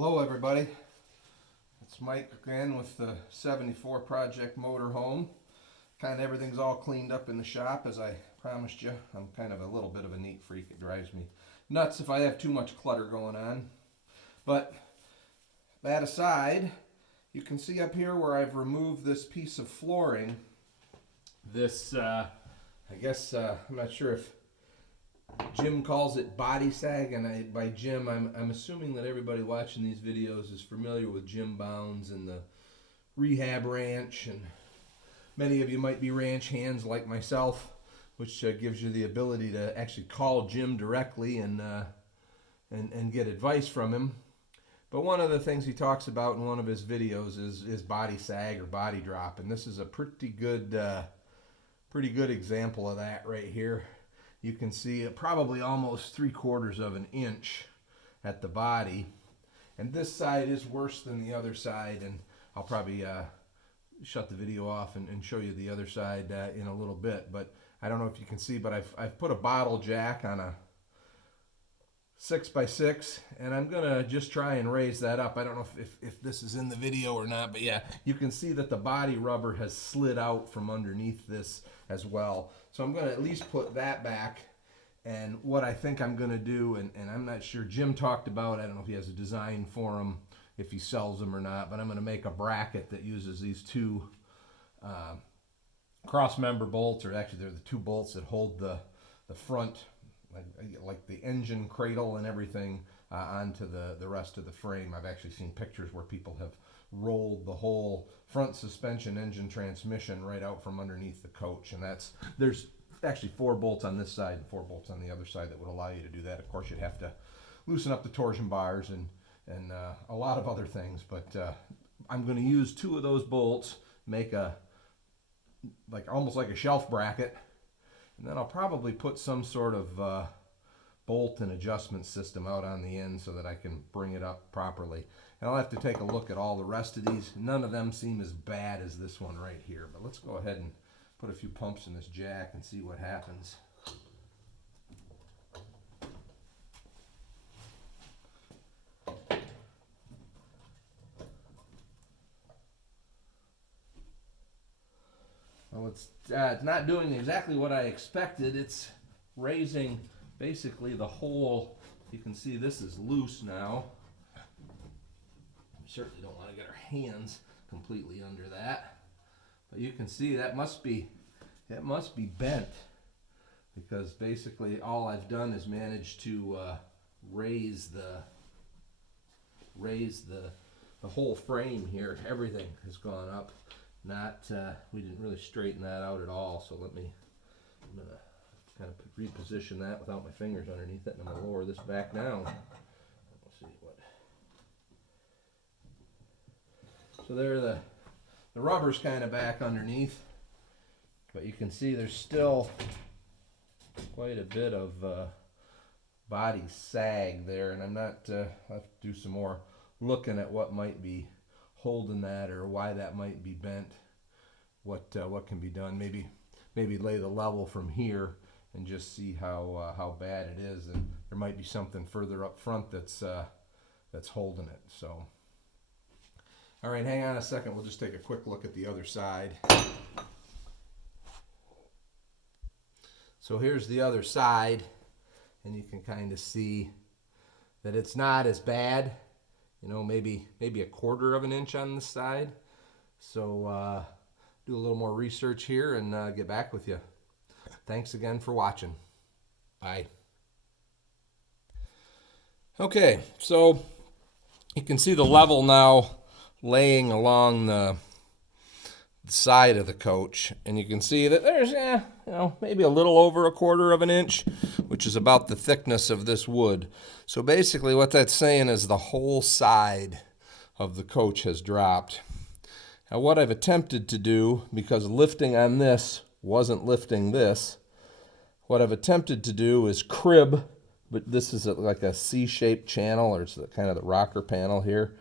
Hello everybody, it's Mike again with the 74 Project Motorhome. Kind of everything's all cleaned up in the shop as I promised you. I'm kind of a little bit of a neat freak. It drives me nuts if I have too much clutter going on. But that aside, you can see up here where I've removed this piece of flooring. This, I guess, I'm not sure if Jim calls it body sag, and by Jim, I'm assuming that everybody watching these videos is familiar with Jim Bounds and the rehab ranch, and many of you might be ranch hands like myself, which gives you the ability to actually call Jim directly and get advice from him. But one of the things he talks about in one of his videos is body sag or body drop, and this is a pretty good example of that right here. You can see probably almost 3/4 of an inch at the body, and this side is worse than the other side, and I'll probably shut the video off and show you the other side in a little bit. But I don't know if you can see, but I've put a bottle jack on a 6x6, and I'm gonna just try and raise that up. I don't know if this is in the video or not, but yeah, you can see that the body rubber has slid out from underneath this as well. So I'm gonna at least put that back. And what I think I'm gonna do, and I'm not sure, Jim talked about, I don't know if he has a design for them, if he sells them or not, but I'm gonna make a bracket that uses these two cross member bolts, or actually they're the two bolts that hold the front, like the engine cradle and everything, onto the rest of the frame. I've actually seen pictures where people have rolled the whole front suspension, engine, transmission right out from underneath the coach, and there's actually 4 bolts on this side and 4 bolts on the other side that would allow you to do that. Of course, you'd have to loosen up the torsion bars and a lot of other things, but I'm going to use 2 of those bolts, make almost like a shelf bracket. And then I'll probably put some sort of bolt and adjustment system out on the end so that I can bring it up properly. And I'll have to take a look at all the rest of these. None of them seem as bad as this one right here. But let's go ahead and put a few pumps in this jack and see what happens. Well, it's not doing exactly what I expected. It's raising basically the whole, you can see this is loose now. We certainly don't want to get our hands completely under that. But you can see that must be bent, because basically all I've done is managed to raise the whole frame here. Everything has gone up. We didn't really straighten that out at all, so I'm gonna kind of reposition that without my fingers underneath it, and I'm gonna lower this back down. We'll see what. So there, the rubber's kind of back underneath, but you can see there's still quite a bit of body sag there, and I'll have to do some more looking at what might be holding that, or why that might be bent. What can be done? Maybe lay the level from here and just see how bad it is, and there might be something further up front that's holding it. So, all right, hang on a second. We'll just take a quick look at the other side. So here's the other side, and you can kind of see that it's not as bad. You know, maybe 1/4 of an inch on this side. So do a little more research here and get back with you. Thanks again for watching. Bye. Okay, so you can see the level now laying along the side of the coach, and you can see that there's maybe a little over 1/4 of an inch, which is about the thickness of this wood. So basically what that's saying is the whole side of the coach has dropped. Now what I've attempted to do, because lifting on this wasn't lifting this, what I've attempted to do is crib, but this is like a C-shaped channel, or it's kind of the rocker panel here.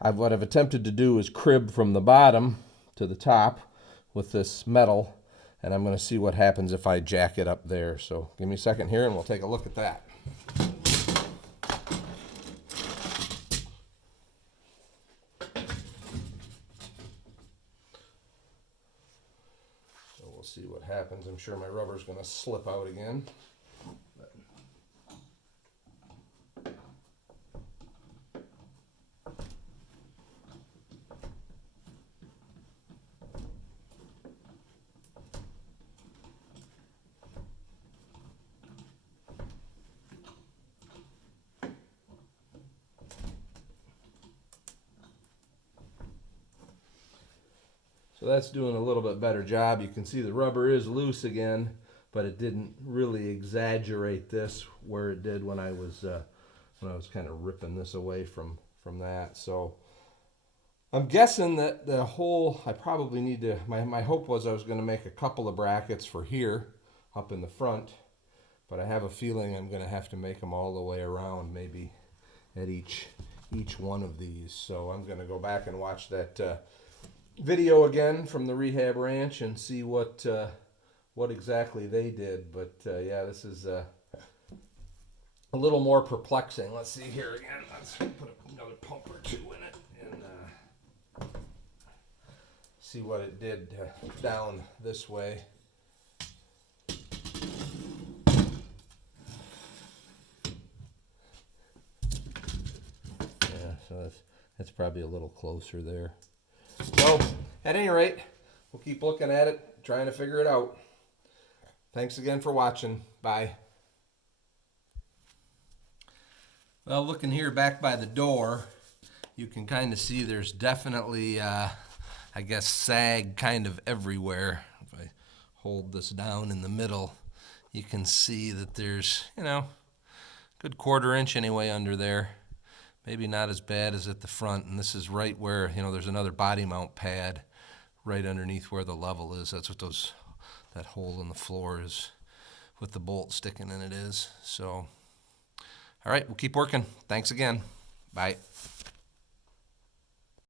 What I've attempted to do is crib from the bottom to the top with this metal, and I'm going to see what happens if I jack it up there. So give me a second here and we'll take a look at that. see what happens. I'm sure my rubber's going to slip out again. So that's doing a little bit better job. You can see the rubber is loose again, but it didn't really exaggerate this where it did when I was kind of ripping this away from that. So I'm guessing that the whole, I probably need to, my hope was I was going to make a couple of brackets for here up in the front, but I have a feeling I'm going to have to make them all the way around, maybe at each one of these. So I'm going to go back and watch that video again from the rehab ranch and see what exactly they did. But yeah, this is a little more perplexing. Let's see here again. Let's put another pump or two in it and see what it did down this way. Yeah, so that's probably a little closer there. So, at any rate, we'll keep looking at it, trying to figure it out. Thanks again for watching. Bye. Well, looking here back by the door, you can kind of see there's definitely, I guess, sag kind of everywhere. If I hold this down in the middle, you can see that there's, good 1/4 inch anyway under there. Maybe not as bad as at the front, and this is right where, there's another body mount pad right underneath where the level is. That's what that hole in the floor is with the bolt sticking in it is. So, all right, we'll keep working. Thanks again. Bye.